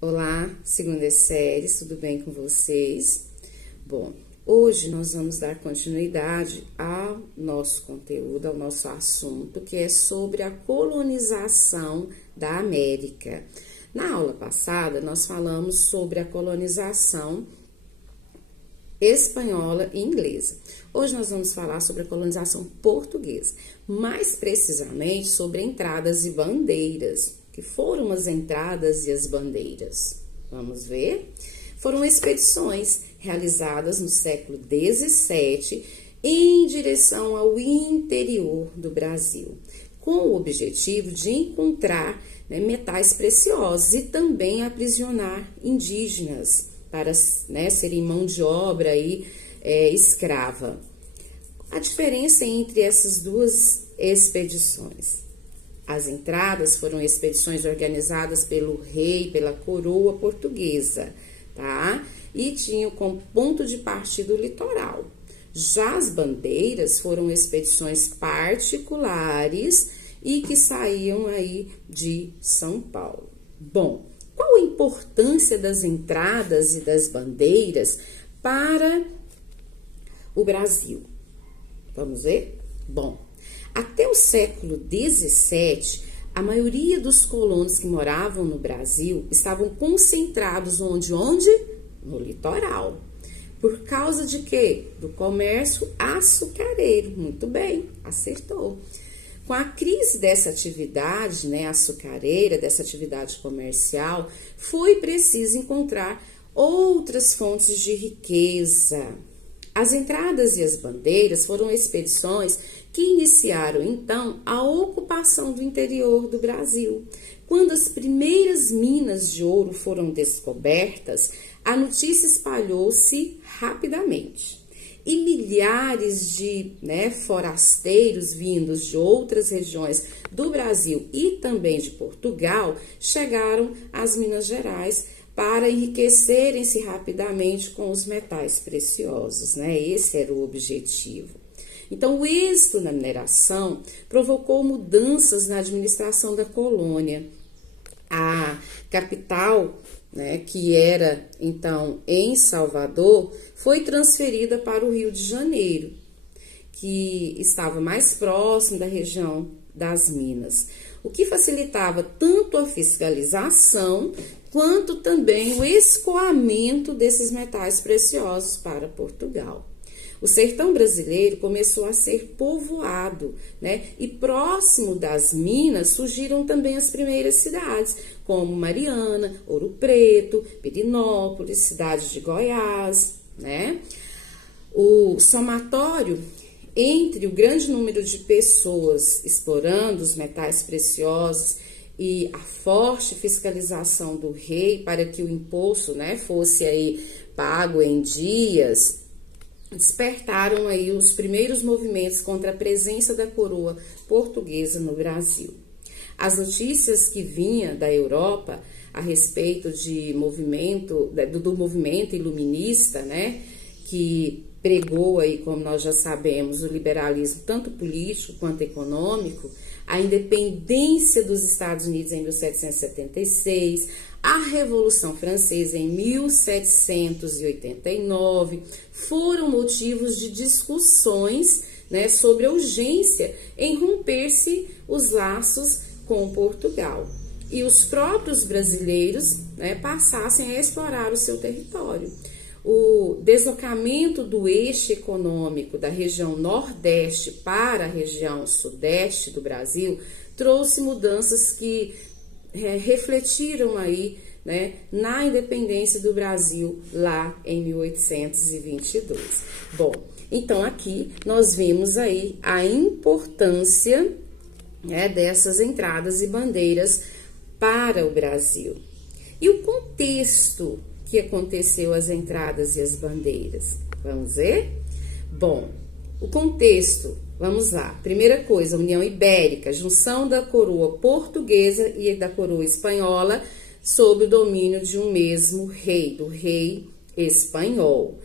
Olá, segunda série, tudo bem com vocês? Bom, hoje nós vamos dar continuidade ao nosso conteúdo, ao nosso assunto, que é sobre a colonização da América. Na aula passada, nós falamos sobre a colonização espanhola e inglesa. Hoje nós vamos falar sobre a colonização portuguesa, mais precisamente sobre entradas e bandeiras. Que foram as entradas e as bandeiras? Vamos ver? Foram expedições realizadas no século XVII em direção ao interior do Brasil, com o objetivo de encontrar metais preciosos e também aprisionar indígenas para serem mão de obra aí, escrava. A diferença entre essas duas expedições. As entradas foram expedições organizadas pelo rei, pela coroa portuguesa, tá? E tinham como ponto de partida o litoral. Já as bandeiras foram expedições particulares e que saíam aí de São Paulo. Bom, qual a importância das entradas e das bandeiras para o Brasil? Vamos ver? Bom, até o século XVII, a maioria dos colonos que moravam no Brasil estavam concentrados onde? No litoral. Por causa de quê? Do comércio açucareiro. Muito bem, acertou. Com a crise dessa atividade, açucareira, dessa atividade comercial, foi preciso encontrar outras fontes de riqueza. As entradas e as bandeiras foram expedições que iniciaram, então, a ocupação do interior do Brasil. Quando as primeiras minas de ouro foram descobertas, a notícia espalhou-se rapidamente. E milhares de forasteiros vindos de outras regiões do Brasil e também de Portugal chegaram às Minas Gerais para enriquecerem-se rapidamente com os metais preciosos, Esse era o objetivo. Então, o êxito na mineração provocou mudanças na administração da colônia. A capital, que era, então, em Salvador, foi transferida para o Rio de Janeiro, que estava mais próximo da região das Minas, o que facilitava tanto a fiscalização quanto também o escoamento desses metais preciosos para Portugal. O sertão brasileiro começou a ser povoado, E próximo das minas surgiram também as primeiras cidades, como Mariana, Ouro Preto, Pirinópolis, cidade de Goiás, O somatório entre o grande número de pessoas explorando os metais preciosos e a forte fiscalização do rei para que o imposto, fosse aí pago em dias, despertaram aí os primeiros movimentos contra a presença da coroa portuguesa no Brasil. As notícias que vinham da Europa a respeito do movimento iluminista, que pregou aí, como nós já sabemos, o liberalismo tanto político quanto econômico, a independência dos Estados Unidos em 1776, a Revolução Francesa em 1789, foram motivos de discussões sobre a urgência em romper-se os laços com Portugal e os próprios brasileiros passassem a explorar o seu território. O deslocamento do eixo econômico da região nordeste para a região sudeste do Brasil trouxe mudanças que refletiram aí, na independência do Brasil lá em 1822. Bom, então aqui nós vimos aí a importância dessas entradas e bandeiras para o Brasil. E o contexto que aconteceu as entradas e as bandeiras. Vamos ver? Bom, o contexto, vamos lá. Primeira coisa, União Ibérica, junção da coroa portuguesa e da coroa espanhola sob o domínio de um mesmo rei, do rei espanhol,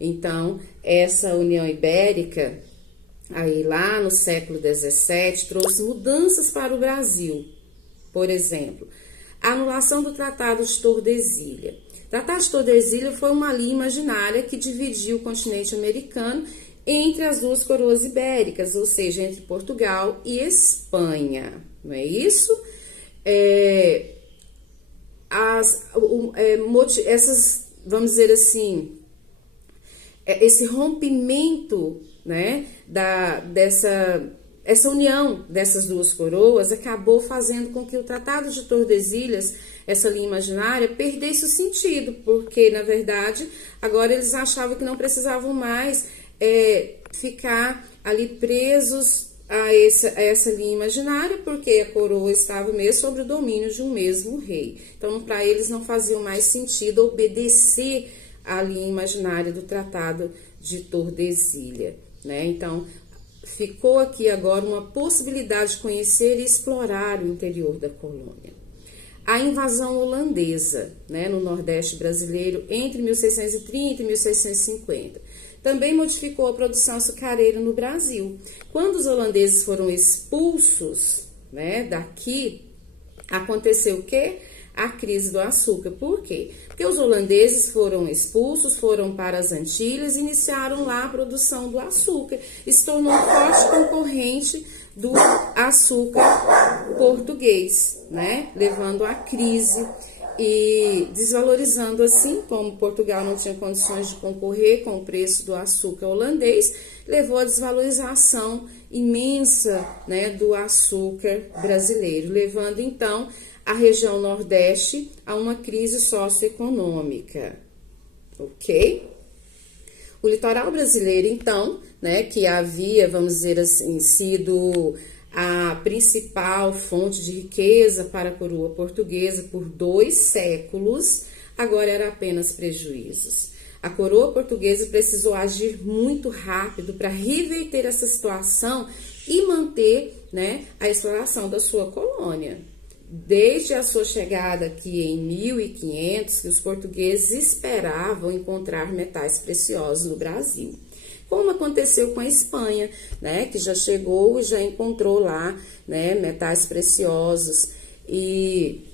Então, essa União Ibérica, aí lá no século XVII, trouxe mudanças para o Brasil. Por exemplo, A anulação do Tratado de Tordesilhas. O Tratado de Tordesilhas foi uma linha imaginária que dividiu o continente americano entre as duas coroas ibéricas, ou seja, entre Portugal e Espanha, não é isso? Essas, vamos dizer assim, esse rompimento, né, essa união dessas duas coroas acabou fazendo com que o Tratado de Tordesilhas, essa linha imaginária, perdesse o sentido, porque, na verdade, agora eles achavam que não precisavam mais ficar ali presos a essa linha imaginária, porque a coroa estava mesmo sob o domínio de um mesmo rei. Então, para eles não fazia mais sentido obedecer à linha imaginária do Tratado de Tordesilhas, né? Então, ficou aqui agora uma possibilidade de conhecer e explorar o interior da colônia. A invasão holandesa, né, no Nordeste brasileiro entre 1630 e 1650 também modificou a produção açucareira no Brasil. Quando os holandeses foram expulsos, né, daqui, aconteceu o quê? A crise do açúcar. Por quê? Porque os holandeses foram expulsos, foram para as Antilhas e iniciaram lá a produção do açúcar. E se tornou um forte concorrente do açúcar português, né? Levando à crise e desvalorizando assim, como Portugal não tinha condições de concorrer com o preço do açúcar holandês, levou à desvalorização imensa, né, do açúcar brasileiro, levando então a região Nordeste a uma crise socioeconômica, ok? O litoral brasileiro, então, né, que havia, vamos dizer assim, sido a principal fonte de riqueza para a coroa portuguesa por 2 séculos, agora era apenas prejuízos. A coroa portuguesa precisou agir muito rápido para reverter essa situação e manter, né, a exploração da sua colônia. Desde a sua chegada aqui em 1500, que os portugueses esperavam encontrar metais preciosos no Brasil. Como aconteceu com a Espanha, né, que já chegou e já encontrou lá, né, metais preciosos e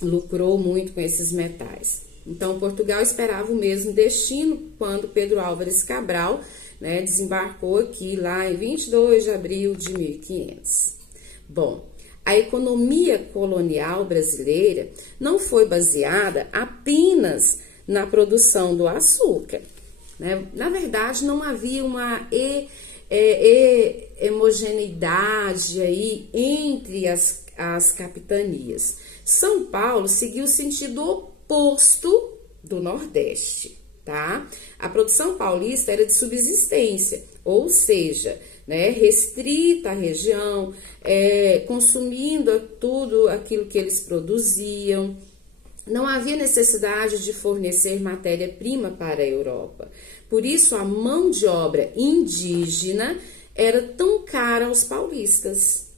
lucrou muito com esses metais. Então, Portugal esperava o mesmo destino quando Pedro Álvares Cabral, né, desembarcou aqui lá em 22 de abril de 1500. Bom, a economia colonial brasileira não foi baseada apenas na produção do açúcar, né? Na verdade, não havia uma homogeneidade aí entre as capitanias. São Paulo seguiu o sentido oposto do Nordeste, tá? A produção paulista era de subsistência, ou seja, né, restrita à região, consumindo tudo aquilo que eles produziam. Não havia necessidade de fornecer matéria-prima para a Europa. Por isso, a mão de obra indígena era tão cara aos paulistas.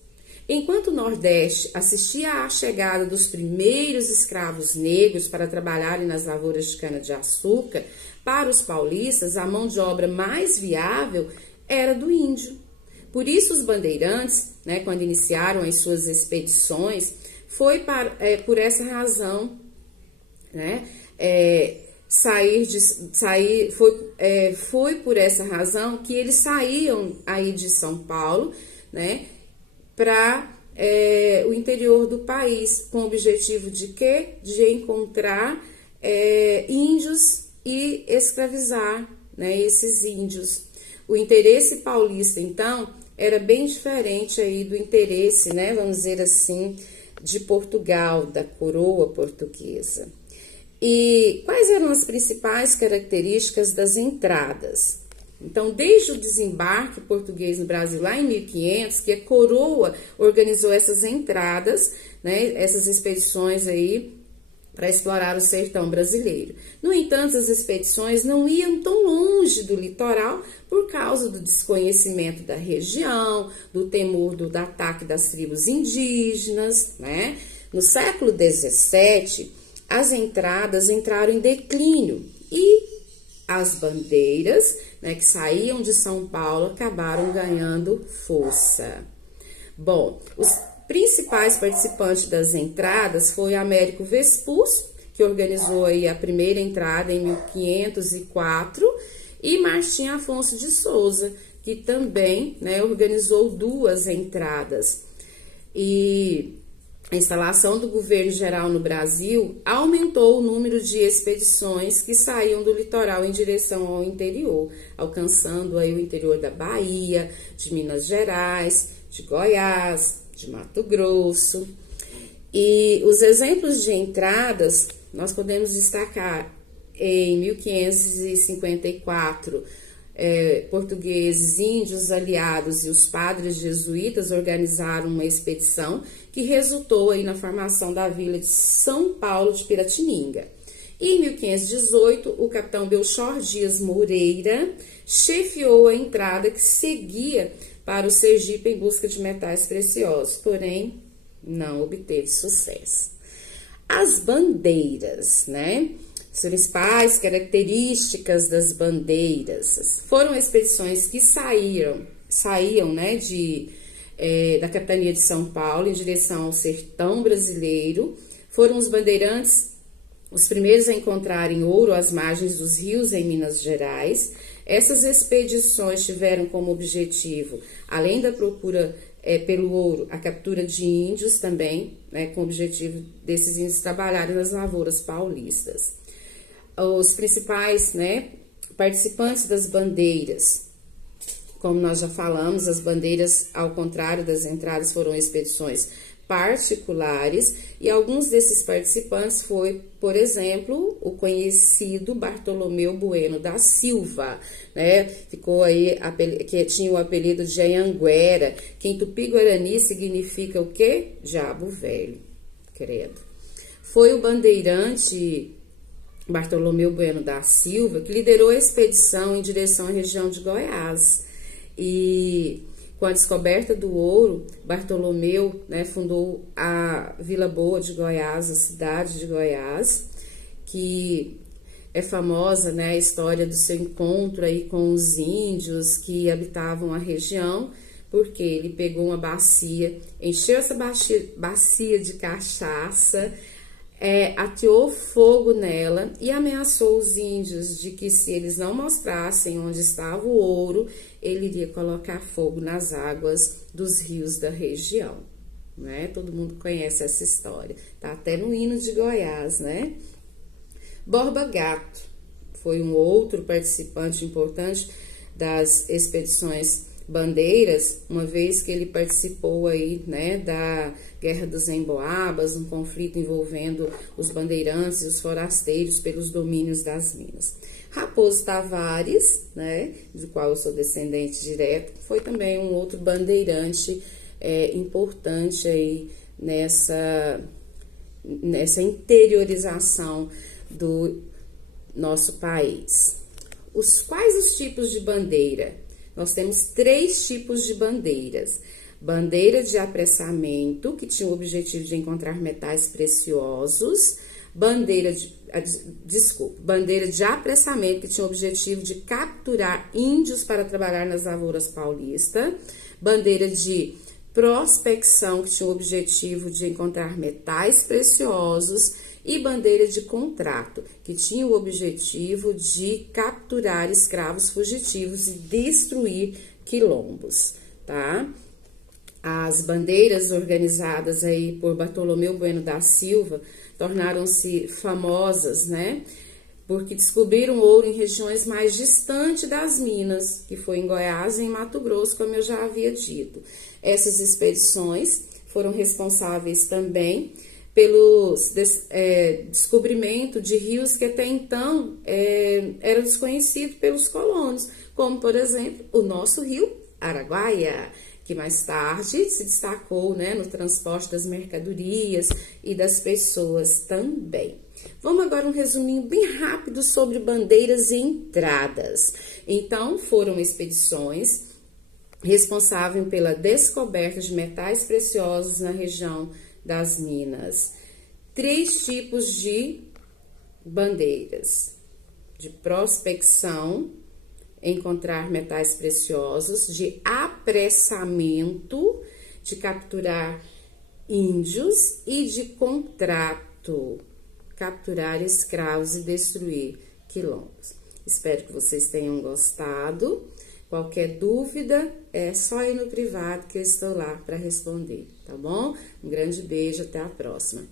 Enquanto o Nordeste assistia à chegada dos primeiros escravos negros para trabalharem nas lavouras de cana-de-açúcar, para os paulistas, a mão de obra mais viável era do índio. Por isso, os bandeirantes, né, quando iniciaram as suas expedições, foi por essa razão, né, foi por essa razão que eles saíam aí de São Paulo, né, para o interior do país, com o objetivo de quê? De encontrar índios e escravizar, né, esses índios. O interesse paulista, então, era bem diferente aí do interesse, né, vamos dizer assim, de Portugal, da coroa portuguesa. E quais eram as principais características das entradas? Então, desde o desembarque português no Brasil, lá em 1500, que a coroa organizou essas entradas, né, essas expedições aí para explorar o sertão brasileiro. No entanto, as expedições não iam tão longe do litoral por causa do desconhecimento da região, do temor do ataque das tribos indígenas, né? No século XVII, as entradas entraram em declínio e as bandeiras, né, que saíam de São Paulo acabaram ganhando força. Bom, Principais participantes das entradas foi Américo Vespucci, que organizou aí a primeira entrada em 1504, e Martim Afonso de Souza, que também, né, organizou 2 entradas. E a instalação do governo geral no Brasil aumentou o número de expedições que saíam do litoral em direção ao interior, alcançando aí o interior da Bahia, de Minas Gerais, de Goiás, de Mato Grosso. E os exemplos de entradas, nós podemos destacar em 1554, portugueses, índios, aliados e os padres jesuítas organizaram uma expedição que resultou aí na formação da vila de São Paulo de Piratininga. E em 1518, o capitão Belchor Dias Moreira chefiou a entrada que seguia para o Sergipe em busca de metais preciosos, porém não obteve sucesso. As bandeiras, né? As principais características das bandeiras foram expedições que saíam, né, da capitania de São Paulo em direção ao sertão brasileiro. Foram os bandeirantes os primeiros a encontrarem ouro às margens dos rios em Minas Gerais. Essas expedições tiveram como objetivo, além da procura pelo ouro, a captura de índios também, né, com o objetivo desses índios trabalharem nas lavouras paulistas. Os principais, né, participantes das bandeiras, como nós já falamos, as bandeiras, ao contrário das entradas, foram expedições particulares, e alguns desses participantes foi, por exemplo, o conhecido Bartolomeu Bueno da Silva, né? Ficou aí, que tinha o apelido de Anhanguera, que em Tupi-Guarani significa o quê? Diabo velho, credo. Foi o bandeirante Bartolomeu Bueno da Silva que liderou a expedição em direção à região de Goiás. E com a descoberta do ouro, Bartolomeu, né, fundou a Vila Boa de Goiás, a cidade de Goiás, que é famosa, né, a história do seu encontro aí com os índios que habitavam a região, porque ele pegou uma bacia, encheu essa bacia de cachaça, ateou fogo nela e ameaçou os índios de que se eles não mostrassem onde estava o ouro, ele iria colocar fogo nas águas dos rios da região, né? Todo mundo conhece essa história, tá até no hino de Goiás, né? Borba Gato foi um outro participante importante das expedições bandeiras, uma vez que ele participou aí, né, da Guerra dos Emboabas, um conflito envolvendo os bandeirantes e os forasteiros pelos domínios das minas. Raposo Tavares, né, do qual eu sou descendente direto, foi também um outro bandeirante importante aí nessa interiorização do nosso país. Quais os tipos de bandeira? Nós temos 3 tipos de bandeiras. Bandeira de apressamento, que tinha o objetivo de encontrar metais preciosos. Bandeira de apressamento, que tinha o objetivo de capturar índios para trabalhar nas lavouras paulistas. Bandeira de prospecção, que tinha o objetivo de encontrar metais preciosos. E bandeira de contrato, que tinha o objetivo de capturar escravos fugitivos e destruir quilombos, tá? As bandeiras organizadas aí por Bartolomeu Bueno da Silva tornaram-se famosas, né? Porque descobriram ouro em regiões mais distantes das minas, que foi em Goiás e em Mato Grosso, como eu já havia dito. Essas expedições foram responsáveis também pelo descobrimento de rios que até então eram desconhecidos pelos colonos, como, por exemplo, o nosso rio Araguaia, que mais tarde se destacou, né, no transporte das mercadorias e das pessoas também. Vamos agora um resuminho bem rápido sobre bandeiras e entradas. Então, foram expedições responsáveis pela descoberta de metais preciosos na região das minas. 3 tipos de bandeiras: de prospecção, encontrar metais preciosos; de apressamento, de capturar índios e de contrato, capturar escravos e destruir quilombos. Espero que vocês tenham gostado. Qualquer dúvida, é só ir no privado que eu estou lá para responder, tá bom? Um grande beijo, até a próxima.